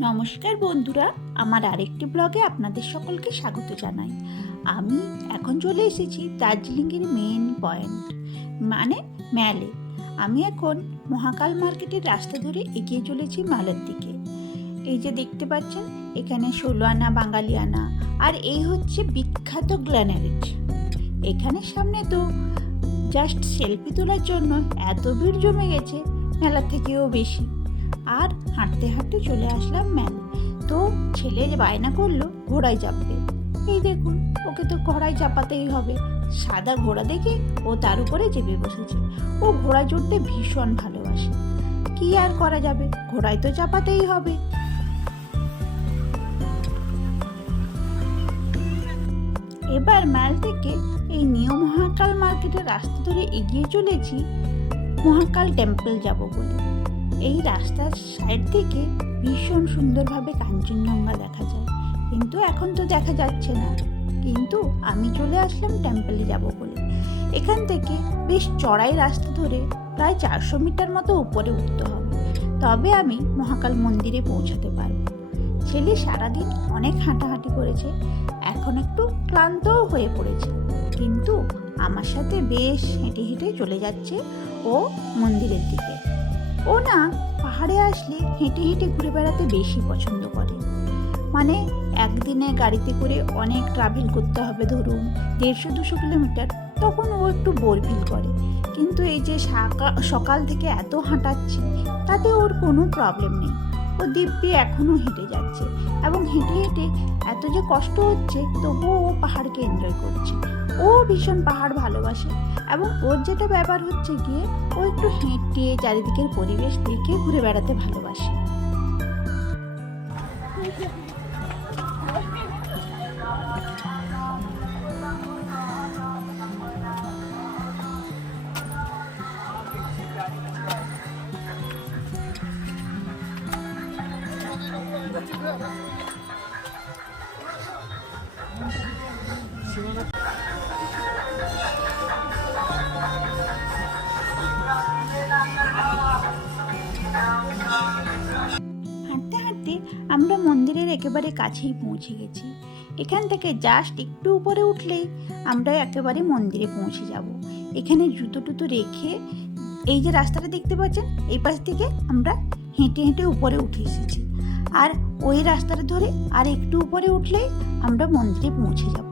নমস্কার বন্ধুরা, আমার আরেকটি ব্লগে আপনাদের সকলকে স্বাগত জানাই। আমি এখন চলে এসেছি দার্জিলিংয়ের মেন পয়েন্ট মানে ম্যালে। আমি এখন মহাকাল মার্কেটের রাস্তা ধরে এগিয়ে চলেছি মালের দিকে। এই যে দেখতে পাচ্ছেন, এখানে 16 আনা বাঙালি আনা, আর এই হচ্ছে বিখ্যাত গ্ল্যানারিজ। এখানে সামনে তো জাস্ট সেলফি তোলার জন্য এত ভিড় জমে গেছে, মেলার থেকেও বেশি। আর হাঁটতে হাঁটতে চলে আসলাম ম্যালে। তো ছেলে বায়না করলো ঘোড়ায় চাপবে। এই দেখুন, ওকে তো ঘোড়ায় চাপাতেই হবে। সাদা ঘোড়া দেখে ও তার উপরে চেপে বসেছে। ও ঘোড়া চড়তে ভীষণ ভালোবাসে, কি আর করা যাবে, ঘোড়ায় তো চাপাতেই হবে। এবার ম্যাল থেকে এই নিউ মহাকাল মার্কেটের রাস্তা ধরে এগিয়ে চলেছি মহাকাল টেম্পল যাব বলে। এই রাস্তার সাইড থেকে ভীষণ সুন্দরভাবে কাঞ্চনজঙ্ঘা দেখা যায়, কিন্তু এখন তো দেখা যাচ্ছে না। কিন্তু আমি চলে আসলাম টেম্পলে যাব বলে। এখান থেকে বেশ চড়াই রাস্তা ধরে প্রায় 400 মিটার মতো উপরে উঠতে হবে, তবে আমি মহাকাল মন্দিরে পৌঁছাতে পারব। ছেলে সারাদিন অনেক হাঁটাহাঁটি করেছে, এখন একটু ক্লান্তও হয়ে পড়েছে, কিন্তু আমার সাথে বেশ হেঁটে হেঁটে চলে যাচ্ছে ও মন্দিরের দিকে। ও না পাহাড়ে আসলে হেঁটে হেঁটে ঘুরে বেড়াতে বেশি পছন্দ করে। মানে একদিনে গাড়িতে করে অনেক ট্রাভেল করতে হবে, ধরুন 150-200 কিলোমিটার, তখন ও একটু বোর ফিল করে। কিন্তু এই যে সকাল থেকে এত হাঁটাচ্ছি, তাতে ওর কোনো প্রবলেম নেই। ও দিব্যি এখনও হেঁটে যাচ্ছে, এবং হেঁটে হেঁটে এত যে কষ্ট হচ্ছে তবুও ও পাহাড়কে এনজয় করছে। ও ভীষণ পাহাড় ভালোবাসে, এবং ওর যেটা ব্যাপার হচ্ছে গিয়ে ও একটু হেঁটে চারিদিকের পরিবেশ দেখে ঘুরে বেড়াতে ভালোবাসে। হাঁটতে হাঁটতে আমরা মন্দিরের একেবারে কাছেই পৌঁছে গেছি। এখান থেকে জাস্ট একটু উপরে উঠলেই আমরা একেবারে মন্দিরে পৌঁছে যাব। এখানে জুতো টুতো রেখে এই যে রাস্তাটা দেখতে পাচ্ছেন, এই পাশ থেকে আমরা হেঁটে হেঁটে উপরে উঠে এসেছি। আর ওই রাস্তাটা ধরে আর একটু উপরে উঠলেই আমরা মন্দিরে পৌঁছে যাব।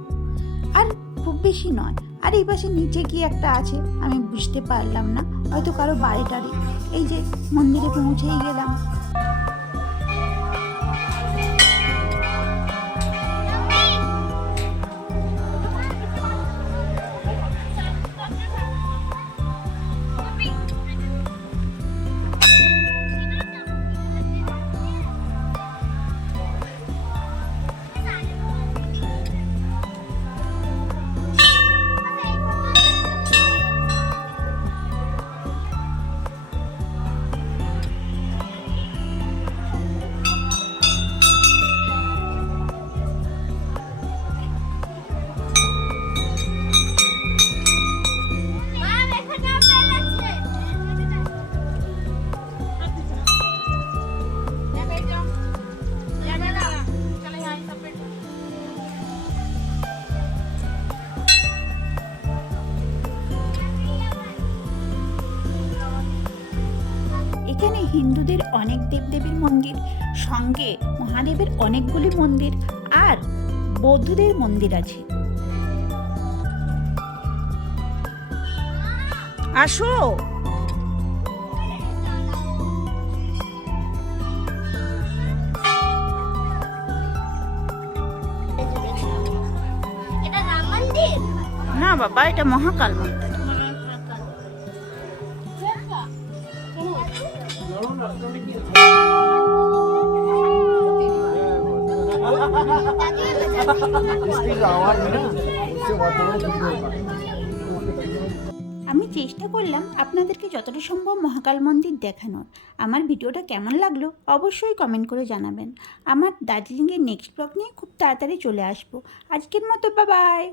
আর খুব বেশি নয়। আর এই পাশে নিচে কি একটা আছে আমি বুঝতে পারলাম না, হয়তো কারো বাড়ি টাড়ি। এই যে মন্দিরে পৌঁছেই গেলাম। এখানে হিন্দুদের অনেক দেবদেবীর মন্দির, সঙ্গে মহাদেবের অনেকগুলি মন্দির, আর বৌদ্ধদের মন্দির আছে। আসো। না বাবা, এটা মহাকাল মন্দির। আমি চেষ্টা করলাম আপনাদেরকে যতটা সম্ভব মহাকাল মন্দির দেখানোর। আমার ভিডিওটা কেমন লাগলো অবশ্যই কমেন্ট করে জানাবেন। আমার দার্জিলিংয়ের নেক্সট ব্লগ নিয়ে খুব তাড়াতাড়ি চলে আসবো। আজকের মতো বাই বাই।